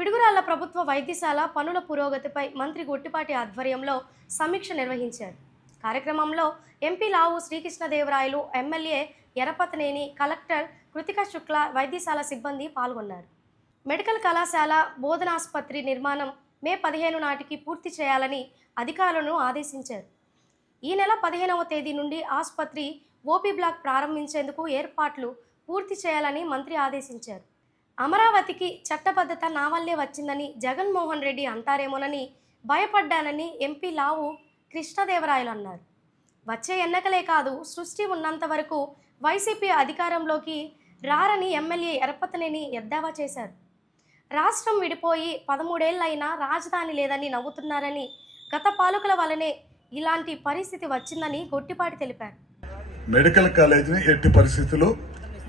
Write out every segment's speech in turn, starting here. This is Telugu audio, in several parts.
పిడుగురాళ్ల ప్రభుత్వ వైద్యశాల పనుల పురోగతిపై మంత్రి గొట్టిపాటి ఆధ్వర్యంలో సమీక్ష నిర్వహించారు. కార్యక్రమంలో ఎంపీ లావు శ్రీకృష్ణదేవరాయలు, ఎమ్మెల్యే ఎరపతనేని, కలెక్టర్ కృతికా శుక్ల, వైద్యశాల సిబ్బంది పాల్గొన్నారు. మెడికల్ కళాశాల బోధనాసుపత్రి నిర్మాణం మే 15 నాటికి పూర్తి చేయాలని అధికారులను ఆదేశించారు. ఈ నెల 15వ తేదీ నుండి ఆసుపత్రి ఓపీ బ్లాక్ ప్రారంభించేందుకు ఏర్పాట్లు పూర్తి చేయాలని మంత్రి ఆదేశించారు. అమరావతికి చట్టబద్ధత నా వల్లే వచ్చిందని జగన్మోహన్ రెడ్డి అంటారేమోనని భయపడ్డానని ఎంపీ లావు కృష్ణదేవరాయలు అన్నారు. వచ్చే ఎన్నికలే కాదు, సృష్టి ఉన్నంత వరకు వైసీపీ అధికారంలోకి రారని ఎమ్మెల్యే ఎరపతనేని ఎద్దేవా చేశారు. రాష్ట్రం విడిపోయి 13 ఏళ్లైనా రాజధాని లేదని నవ్వుతున్నారని, గత పాలకుల వల్లనే ఇలాంటి పరిస్థితి వచ్చిందని గొట్టిపాటి తెలిపారు. మెడికల్ కాలేజీని ఎట్టి పరిస్థితుల్లో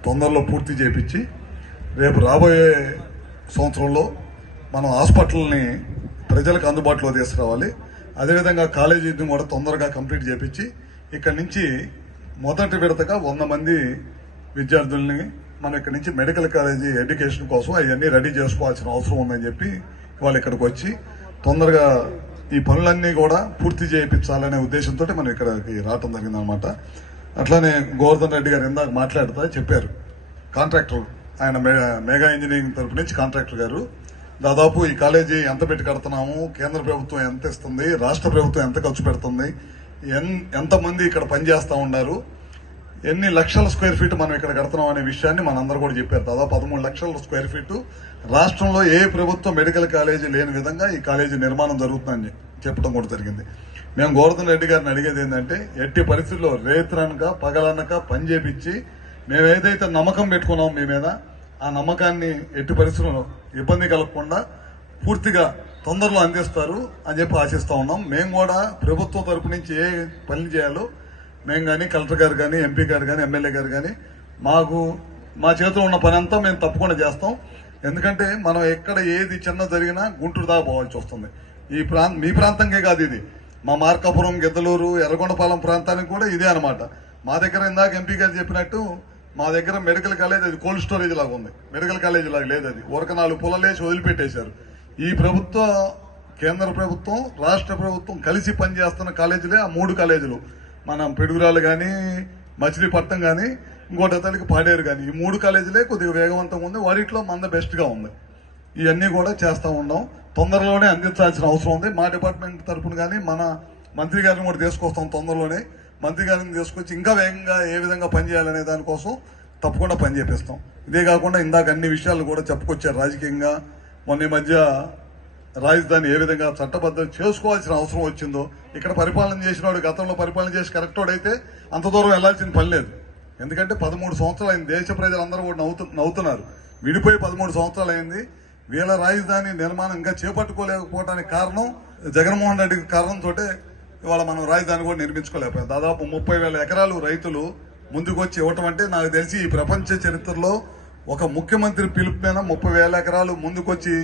తొందరలో పూర్తి చేపించి రేపు రాబోయే సంవత్సరంలో మనం హాస్పిటల్ని ప్రజలకు అందుబాటులో తీసుకురావాలి. అదేవిధంగా కాలేజీని కూడా తొందరగా కంప్లీట్ చేపించి ఇక్కడి నుంచి మొదటి విడతగా 100 మంది విద్యార్థుల్ని మనం ఇక్కడి నుంచి మెడికల్ కాలేజీ ఎడ్యుకేషన్ కోసం అవన్నీ రెడీ చేసుకోవాల్సిన అవసరం ఉందని చెప్పి వాళ్ళు ఇక్కడికి వచ్చి తొందరగా ఈ పనులన్నీ కూడా పూర్తి చేయించాలనే ఉద్దేశంతో మనం ఇక్కడికి రావటం జరిగిందనమాట. అట్లానే గోవర్ధన్ రెడ్డి గారు ఇందాక మాట్లాడుతూ చెప్పారు, కాంట్రాక్టర్ ఆయన మెగా ఇంజనీరింగ్ తరపు నుంచి కాంట్రాక్టర్ గారు దాదాపు ఈ కాలేజీ ఎంత పెట్టి కడుతున్నాము, కేంద్ర ప్రభుత్వం ఎంత ఇస్తుంది, రాష్ట్ర ప్రభుత్వం ఎంత ఖర్చు పెడుతుంది, ఎంతమంది ఇక్కడ పనిచేస్తూ ఉన్నారు, ఎన్ని లక్షల స్క్వేర్ ఫీట్ మనం ఇక్కడ కడుతున్నాం అనే విషయాన్ని మనందరూ కూడా చెప్పారు. దాదాపు 13 లక్షల స్క్వేర్ ఫీటు రాష్ట్రంలో ఏ ప్రభుత్వ మెడికల్ కాలేజీ లేని విధంగా ఈ కాలేజీ నిర్మాణం జరుగుతుందని చెప్పడం కూడా జరిగింది. మేము గోవర్ధన్ రెడ్డి గారిని అడిగేది ఏంటంటే, ఎట్టి పరిస్థితుల్లో రేత్రనక పగలనక పని చేపించి మేము ఏదైతే నమ్మకం పెట్టుకున్నాం మీ మీద, ఆ నమ్మకాన్ని ఎట్టి పరిస్థితుల్లో ఇబ్బంది కలగకుండా పూర్తిగా తొందరలో అందిస్తారు అని చెప్పి ఆశిస్తూ ఉన్నాం. మేము కూడా ప్రభుత్వం తరపు నుంచి ఏ పని చేయాలో మేము కానీ, కలెక్టర్ గారు కానీ, ఎంపీ గారు కానీ, ఎమ్మెల్యే గారు కానీ మా చేతిలో ఉన్న పని అంతా మేము తప్పకుండా చేస్తాం. ఎందుకంటే మనం ఎక్కడ ఏది చిన్న జరిగినా గుంటూరు దాకా పోవాల్సి వస్తుంది. మీ ప్రాంతంకే కాదు, ఇది మా మార్కాపురం, గిద్దలూరు, ఎర్రగొండపాలెం ప్రాంతానికి కూడా ఇదే అనమాట. మా దగ్గర ఇందాక ఎంపీ గారు చెప్పినట్టు మా దగ్గర మెడికల్ కాలేజ్ అది కోల్డ్ స్టోరేజ్ లాగా ఉంది, మెడికల్ కాలేజ్ లాగా లేదు. అది ఒక 4 పుల్లలేసి వదిలిపెట్టేశారు. ఈ ప్రభుత్వం, కేంద్ర ప్రభుత్వం, రాష్ట్ర ప్రభుత్వం కలిసి పనిచేస్తున్న కాలేజీలే ఆ 3 కాలేజీలు. మనం పిడుగురాలు కానీ, మచిలీపట్నం కానీ, ఇంకోటి అతనికి పాడేరు కానీ, ఈ 3 కాలేజీలే కొద్దిగా వేగవంతంగా ఉంది. వాటిలో మన బెస్ట్గా ఉంది. ఇవన్నీ కూడా చేస్తూ ఉన్నాం. తొందరలోనే అందించాల్సిన అవసరం ఉంది. మా డిపార్ట్మెంట్ తరఫున కానీ మన మంత్రి గారిని కూడా తీసుకొస్తాం. తొందరలోనే మంత్రి గారిని తీసుకొచ్చి ఇంకా వేగంగా ఏ విధంగా పనిచేయాలనే దానికోసం తప్పకుండా పని చేపిస్తాం. ఇదే కాకుండా ఇందాక అన్ని విషయాలు కూడా చెప్పుకొచ్చారు. రాజకీయంగా మొన్న మధ్య రాజధాని ఏ విధంగా చట్టబద్ధం చేసుకోవాల్సిన అవసరం వచ్చిందో, ఇక్కడ పరిపాలన చేసిన వాడు, గతంలో పరిపాలన చేసి కరెక్టోడైతే అంత దూరం వెళ్లాల్సిన పని లేదు. ఎందుకంటే 13 సంవత్సరాలు అయింది. దేశ ప్రజలందరూ కూడా నవ్వుతున్నారు. విడిపోయి 13 సంవత్సరాలు అయింది. వీళ్ళ రాజధాని నిర్మాణం ఇంకా చేపట్టుకోలేకపోవడానికి కారణం జగన్మోహన్ రెడ్డి కారణంతో ఇవాళ మనం రాజధాని కూడా నిర్మించుకోలేకపోయాం. దాదాపు 30,000 ఎకరాలు రైతులు ముందుకొచ్చి ఇవ్వటం అంటే నాకు తెలిసి ఈ ప్రపంచ చరిత్రలో ఒక ముఖ్యమంత్రి పిలుపు మీద 30,000 ఎకరాలు ముందుకొచ్చి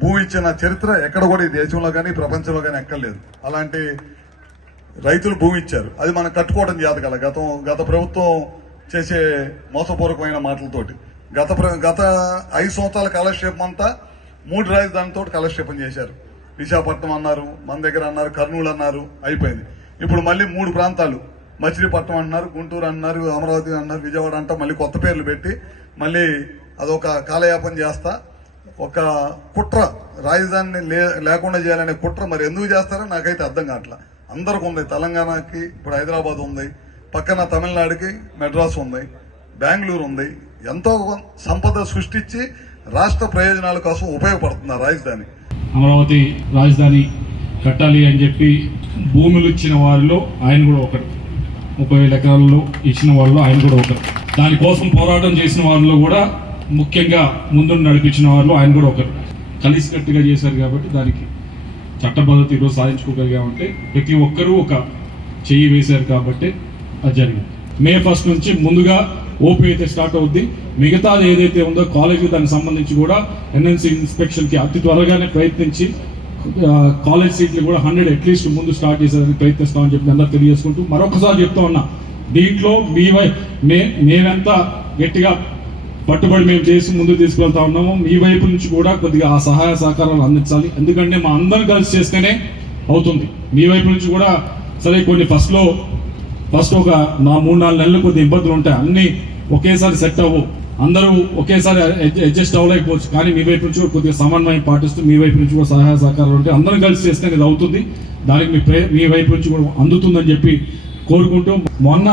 భూమి ఇచ్చిన చరిత్ర ఎక్కడ కూడా ఈ దేశంలో కానీ ప్రపంచంలో కానీ ఎక్కర్లేదు. అలాంటి రైతులు భూమి ఇచ్చారు. అది మనం కట్టుకోవడం చేత కదా గత ప్రభుత్వం చేసే మోసపూర్వకమైన మాటలతోటి గత 5 సంవత్సరాల కాలక్షేపం అంతా 3 రాజధానితో కాలక్షేపం చేశారు. విశాఖపట్నం అన్నారు, మన దగ్గర అన్నారు, కర్నూలు అన్నారు, అయిపోయింది. ఇప్పుడు మళ్ళీ 3 ప్రాంతాలు, మచిలీపట్నం అన్నారు, గుంటూరు అన్నారు, అమరావతి అన్నారు, విజయవాడ అంటా మళ్ళీ కొత్త పేర్లు పెట్టి మళ్ళీ అదొక కాలయాపన చేస్తా ఒక కుట్ర, రాజధానిని లేకుండా చేయాలనే కుట్ర మరి ఎందుకు చేస్తారో నాకైతే అర్థం కావట్లా. అందరికి ఉంది. తెలంగాణకి ఇప్పుడు హైదరాబాద్ ఉంది, పక్కన తమిళనాడుకి మెడ్రాస్ ఉంది, బెంగళూరు ఉంది. ఎంతో సంపద సృష్టించి రాష్ట్ర ప్రయోజనాల కోసం ఉపయోగపడుతుంది ఆ రాజధాని. అమరావతి రాజధాని కట్టాలి అని చెప్పి భూములు ఇచ్చిన వారిలో ఆయన కూడా ఒకరు. 30,000 ఎకరాల్లో ఇచ్చిన వాళ్ళు ఆయన కూడా ఒకరు. దానికోసం పోరాటం చేసిన వాళ్ళలో కూడా ముఖ్యంగా ముందు నడిపించిన వాళ్ళు ఆయన కూడా ఒకరు. కలిసికట్టుగా చేశారు కాబట్టి దానికి చట్టబద్ధత ఈరోజు సాధించుకోగలిగామంటే ప్రతి ఒక్కరూ ఒక చెయ్యి వేశారు కాబట్టి అది జరిగింది. మే 1 నుంచి ముందుగా ఓపీ అయితే స్టార్ట్ అవుద్ది. మిగతాది ఏదైతే ఉందో కాలేజీ దానికి సంబంధించి కూడా ఎన్ఎన్సీ ఇన్స్పెక్షన్కి అతి త్వరగానే ప్రయత్నించి కాలేజ్ సీట్లు కూడా 100 అట్లీస్ట్ ముందు స్టార్ట్ చేసేదానికి ప్రయత్నిస్తామని చెప్పి అందరూ తెలియజేసుకుంటూ మరొకసారి చెప్తా ఉన్నా, దీంట్లో మేమెంత గట్టిగా పట్టుబడి మేము చేసి ముందుకు తీసుకెళ్తా ఉన్నాము. మీ వైపు నుంచి కూడా కొద్దిగా ఆ సహాయ సహకారాలు అందించాలి. ఎందుకంటే మా అందరం కలిసి చేస్తేనే అవుతుంది. మీ వైపు నుంచి కూడా సరే కొన్ని ఫస్ట్ ఒక 3-4 నెలలు కొద్దిగా ఇబ్బందులు ఉంటాయి, అన్నీ ఒకేసారి సెట్ అవ్వవు, అందరూ ఒకేసారి అడ్జస్ట్ అవ్వలేకపోవచ్చు. కానీ మీ వైపు నుంచి కూడా కొద్దిగా సమన్వయం పాటిస్తూ మీ వైపు నుంచి కూడా సహాయ సహకారాలు ఉంటాయి. అందరం కలిసి చేస్తే ఇది అవుతుంది. దానికి మీ వైపు నుంచి కూడా అందుతుందని చెప్పి కోరుకుంటూ, మొన్న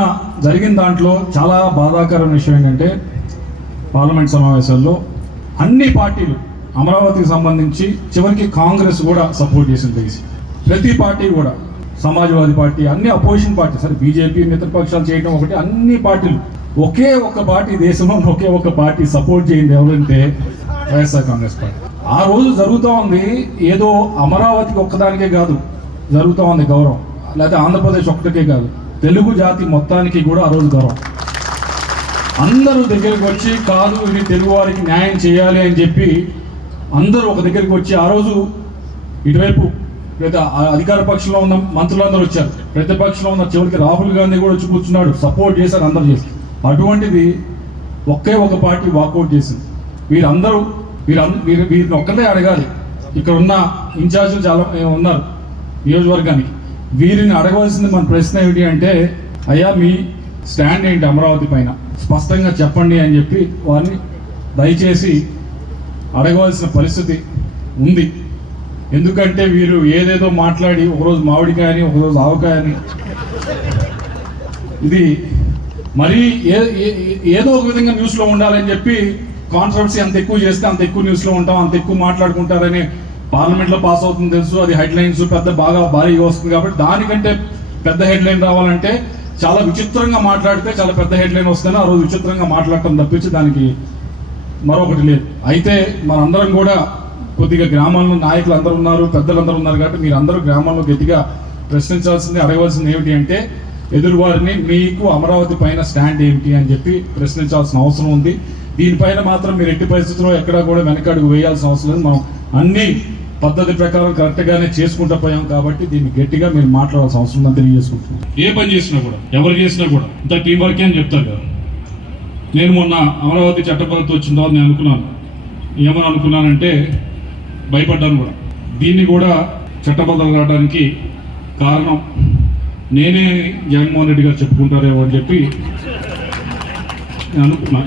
జరిగిన దాంట్లో చాలా బాధాకరమైన విషయం ఏంటంటే పార్లమెంట్ సమావేశాల్లో అన్ని పార్టీలు అమరావతికి సంబంధించి చివరికి కాంగ్రెస్ కూడా సపోర్ట్ చేసింది. తెలిసి ప్రతి పార్టీ కూడా, సమాజ్వాదీ పార్టీ, అన్ని అపోజిషన్ పార్టీ, సరే బీజేపీ మిత్రపక్షాలు చేయడం ఒకటి, అన్ని పార్టీలు ఒకే ఒక్క పార్టీ, దేశంలో ఒకే ఒక్క పార్టీ సపోర్ట్ చేయండి ఎవరంటే వైఎస్ఆర్ కాంగ్రెస్ పార్టీ. ఆ రోజు జరుగుతూ ఉంది, ఏదో అమరావతికి ఒక్కదానికే కాదు జరుగుతూ ఉంది గౌరవం, లేకపోతే ఆంధ్రప్రదేశ్ ఒక్కటికే కాదు, తెలుగు జాతి మొత్తానికి కూడా ఆ రోజు గౌరవం. అందరూ దగ్గరికి వచ్చి కాదు ఇది తెలుగు వారికి న్యాయం చేయాలి అని చెప్పి అందరూ ఒక దగ్గరికి వచ్చి ఆ రోజు ఇటువైపు లేదా అధికార పక్షంలో ఉన్న మంత్రులందరూ వచ్చారు, ప్రతిపక్షంలో ఉన్న చివరికి రాహుల్ గాంధీ కూడా వచ్చి కూర్చున్నాడు, సపోర్ట్ చేశారు, అందరూ చేశారు. అటువంటిది ఒకే ఒక పార్టీ వాకౌట్ చేసింది. వీరిని ఒక్కటే అడగాలి. ఇక్కడ ఉన్న ఇన్ఛార్జీలు చాలా ఉన్నారు నియోజకవర్గానికి, వీరిని అడగవలసింది మన ప్రశ్న ఏమిటి అంటే, అయ్యా మీ స్టాండ్ ఏంటి అమరావతి పైన స్పష్టంగా చెప్పండి అని చెప్పి వారిని దయచేసి అడగవలసిన పరిస్థితి ఉంది. ఎందుకంటే వీరు ఏదేదో మాట్లాడి ఒకరోజు మామిడికాయని ఒకరోజు ఆవకాయని, ఇది మరీ ఏదో ఒక విధంగా న్యూస్లో ఉండాలని చెప్పి కాంట్రవర్సీ అంత ఎక్కువ చేస్తే అంత ఎక్కువ న్యూస్లో ఉంటాం, అంత ఎక్కువ మాట్లాడుకుంటారని పార్లమెంట్లో పాస్ అవుతుంది తెలుసు, అది హెడ్లైన్స్ బాగా భారీగా వస్తుంది. కాబట్టి దానికంటే పెద్ద హెడ్లైన్ రావాలంటే చాలా విచిత్రంగా మాట్లాడితే చాలా పెద్ద హెడ్లైన్ వస్తేనే ఆ రోజు విచిత్రంగా మాట్లాడటం తప్పించి దానికి మరొకటి లేదు. అయితే మనందరం కూడా కొద్దిగా గ్రామాల్లో నాయకులు అందరూ ఉన్నారు, పెద్దలందరూ ఉన్నారు, కాబట్టి మీరు అందరూ గ్రామాల్లో గట్టిగా ప్రశ్నించాల్సింది, అడగవలసింది ఏమిటి అంటే ఎదురువారిని మీకు అమరావతి పైన స్టాండ్ ఏమిటి అని చెప్పి ప్రశ్నించాల్సిన అవసరం ఉంది. దీనిపైన మాత్రం మీరు ఎట్టి పరిస్థితుల్లో ఎక్కడా కూడా వెనకడుగు వేయాల్సిన అవసరం లేదు. మనం అన్ని పద్ధతి ప్రకారం కరెక్ట్గానే చేసుకుంటూ పోయాం కాబట్టి దీన్ని గట్టిగా మీరు మాట్లాడాల్సిన అవసరం ఉందని తెలియజేసుకుంటున్నాం. ఏ పని చేసినా కూడా, ఎవరు చేసినా కూడా ఇంత టీం వర్కే అని చెప్తారు కదా. నేను మొన్న అమరావతి చట్టపద్ధతి వచ్చిన తర్వాత నేను అనుకున్నాను, ఏమని అనుకున్నానంటే భయపడ్డాను కూడా. దీన్ని కూడా చట్టబద్ధత రావడానికి కారణం నేనే జగన్మోహన్ రెడ్డి గారు చెప్పుకుంటారేమో అని చెప్పి నేను అనుకున్నాను.